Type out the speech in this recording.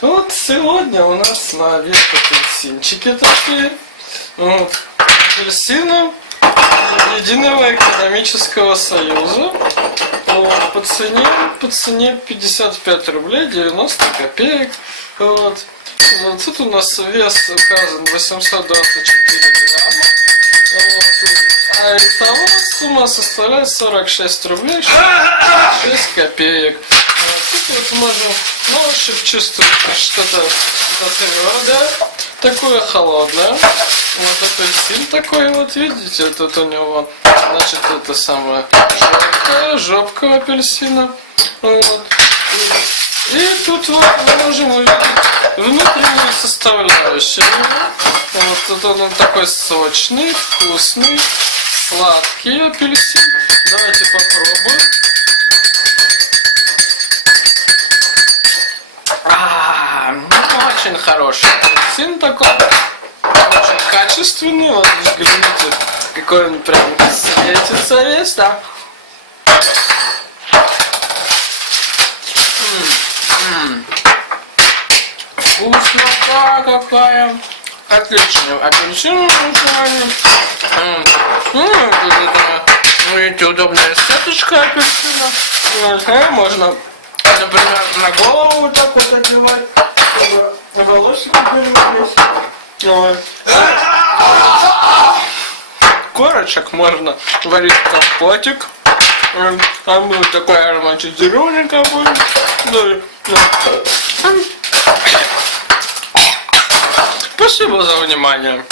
Вот сегодня у нас на обед апельсинчики такие. Вот. Апельсины Единого экономического союза. Вот. По цене 55 рублей 90 копеек. Вот. Вот. Тут у нас вес указан 824 грамма. Вот. А итого сумма составляет 46 рублей 6 копеек. Тут вот можно на ощупь чувствовать что-то твердое, такое холодное. Вот апельсин такой вот, видите, тут у него, значит, это самое жопка у апельсина. Вот. И тут вот мы можем увидеть внутреннюю составляющую. Вот тут он такой сочный, вкусный, сладкий апельсин. Давайте попробуем. Очень хороший апельсин такой, очень качественный. Вот взгляните, какой он прям светится весь, да. Вкуснота какая. Отличный апельсин. Видите, удобная сеточка апельсина. Можно, например, на голову вот так вот одевать, чтобы волосики перевались. Корочек можно варить компотик. Там будет такой ароматизированный компотик. Спасибо за внимание.